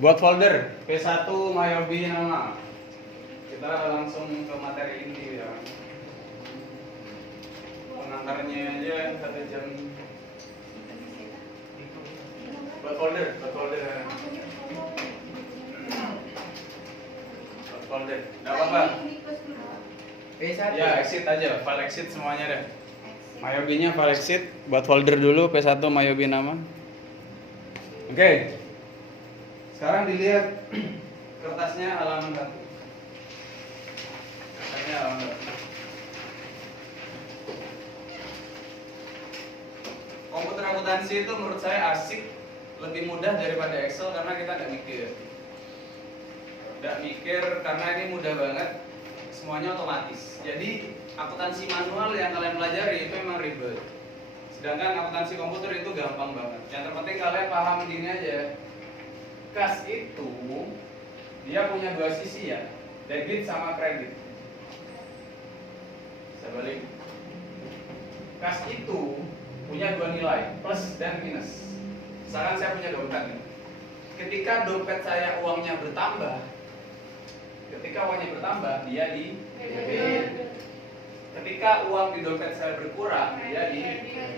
Buat folder P1 Mayobi nama. Kita langsung ke materi inti ya. Pengantarnya aja 1 jam. Buat folder. Buat folder. Enggak apa-apa. P1. Ya, exit aja, file exit semuanya deh. Mayobi-nya file exit, buat folder dulu P1 Mayobi nama. Oke. Sekarang dilihat kertasnya halaman 1. Kertasnya halaman 1. Komputer akuntansi itu menurut saya asik, lebih mudah daripada Excel karena kita nggak mikir. Nggak mikir karena ini mudah banget, semuanya otomatis. Jadi akuntansi manual yang kalian pelajari itu memang ribet. Sedangkan akuntansi komputer itu gampang banget. Yang terpenting kalian paham gini aja. Kas itu dia punya 2 sisi ya, debit sama kredit. Saya balik. Kas itu punya 2 nilai, plus dan minus. Misalkan saya punya dompet nih. Ketika dompet saya uangnya bertambah, dia di debit. Ketika uang di dompet saya berkurang, dia di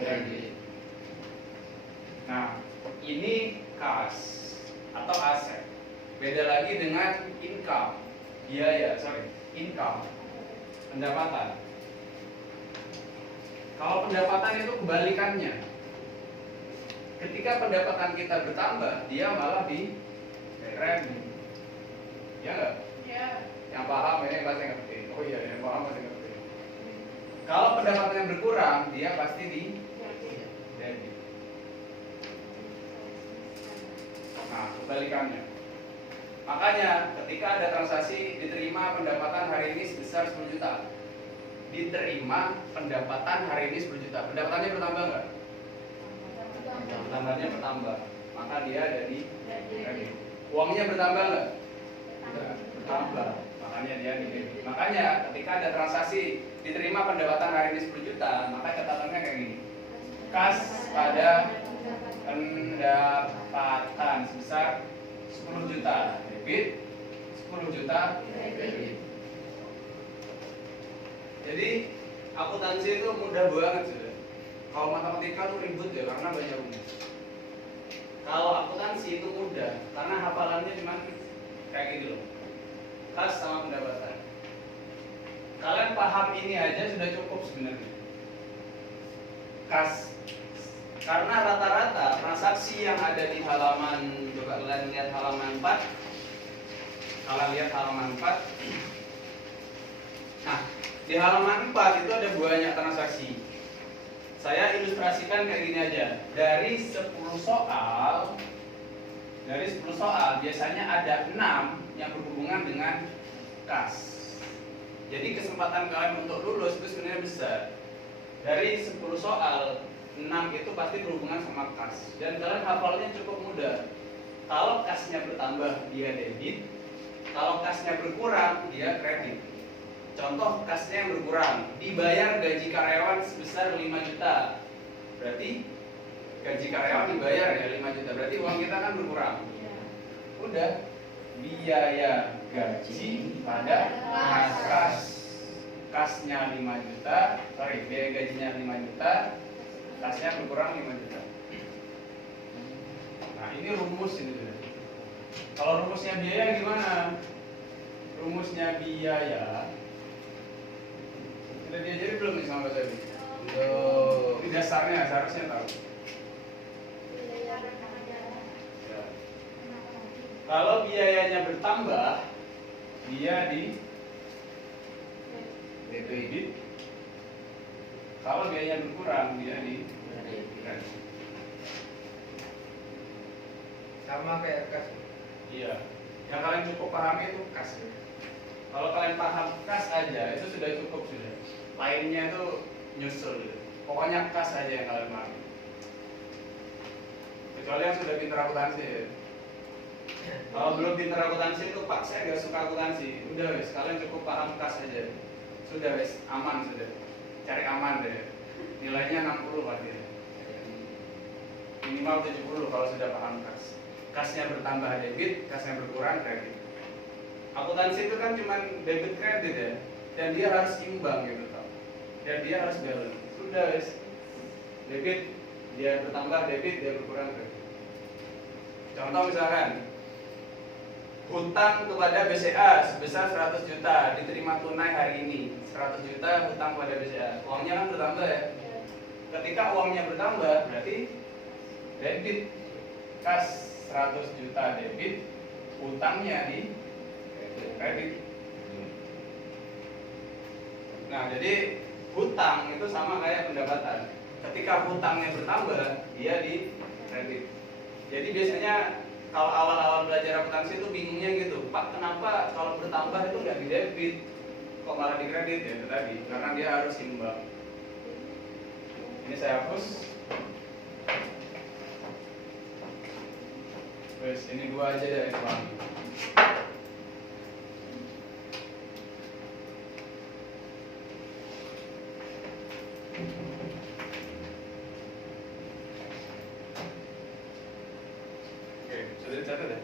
kredit. Nah, ini kas atau aset. Beda lagi dengan income, income, pendapatan. Kalau pendapatan itu kebalikannya. Ketika pendapatan kita bertambah, dia malah di kredit. Ya enggak? Ya. Yang paham ini pasti ngerti. Oh iya, yang paham pasti ngerti. Kalau pendapatannya berkurang, dia pasti di debit. Nah, kebalikannya. Makanya ketika ada transaksi diterima pendapatan hari ini sebesar 10 juta. Diterima pendapatan hari ini 10 juta. Pendapatannya bertambah nggak? Pendapatannya bertambah. Maka dia ada di kredit. Uangnya bertambah nggak? Bertambah. Makanya dia di debit. Makanya ketika ada transaksi diterima pendapatan hari ini 10 juta, maka catatannya kayak gini. Kas pada pendapatan sebesar 10 juta debit, 10 juta debit. Jadi akuntansi itu mudah banget sudah. Kalau matematika tuh ribut ya karena banyak rumus. Kalau akuntansi itu mudah karena hafalannya cuma kayak gitu loh. Kas sama pendapatan. Kalian paham ini aja sudah cukup sebenarnya. Kas. Karena rata-rata transaksi yang ada di halaman, coba kalian lihat halaman 4. Kalian lihat halaman 4. Nah, di halaman 4 itu ada banyak transaksi. Saya ilustrasikan kayak gini aja. Dari 10 soal biasanya ada 6 yang berhubungan dengan kas. Jadi kesempatan kalian untuk lulus itu sebenarnya besar. Dari 10 soal, 6 itu pasti berhubungan sama kas. Dan kalian hafalnya cukup mudah. Kalau kasnya bertambah, dia debit. Kalau kasnya berkurang, dia kredit. Contoh kasnya yang berkurang, dibayar gaji karyawan sebesar 5 juta. Berarti gaji karyawan dibayar ya 5 juta. Berarti uang kita kan berkurang. Udah, biaya gaji pada kasnya 5 juta, biaya gajinya 5 juta, kasnya berkurang 5 juta. Nah, ini rumus ini. Kalau rumusnya biaya gimana? Rumusnya biaya udah diajarin belum nih sama Mas Abi? Ini dasarnya seharusnya tahu. Ya. Kalau biayanya bertambah, dia di debit. Kalau biayanya berkurang, dia di kredit. Sama kayak kas. Iya. Yang kalian cukup pahami itu kas. Kalau kalian paham kas aja, itu sudah cukup sudah. Lainnya itu nyusul. Pokoknya kas aja yang kalian pahami. Kecuali yang sudah pintar akuntansi ya. Kalau belum pintar akuntansi itu Pak, saya gak suka akuntansi. Udah wes, kalian cukup paham kas aja. Sudah wes, aman sudah. Cari aman deh. Nilainya 60 pasti. Minimal 70 kalau sudah paham kas. kasnya bertambah debit, kasnya berkurang kredit. Akuntansi itu kan cuma debit kredit ya, dan dia harus imbang gitu toh. Dan dia harus balance. Sudah guys, debit dia bertambah debit, dia berkurang kredit. Contoh misalkan hutang kepada BCA sebesar 100 juta diterima tunai hari ini, 100 juta hutang kepada BCA, uangnya kan bertambah ya. Ketika uangnya bertambah berarti debit, kas 100 juta debit, hutangnya di kredit. Nah jadi hutang itu sama kayak pendapatan. Ketika hutangnya bertambah, dia di kredit. Jadi biasanya kalau awal-awal belajar akuntansi itu bingungnya gitu, Pak, kenapa kalau bertambah itu nggak di debit, kok malah di kredit? Ya itu tadi, karena dia harus imbang. Ini saya hapus. Terus ini dua aja ya, Bang. Oke, sudah dicatat ya?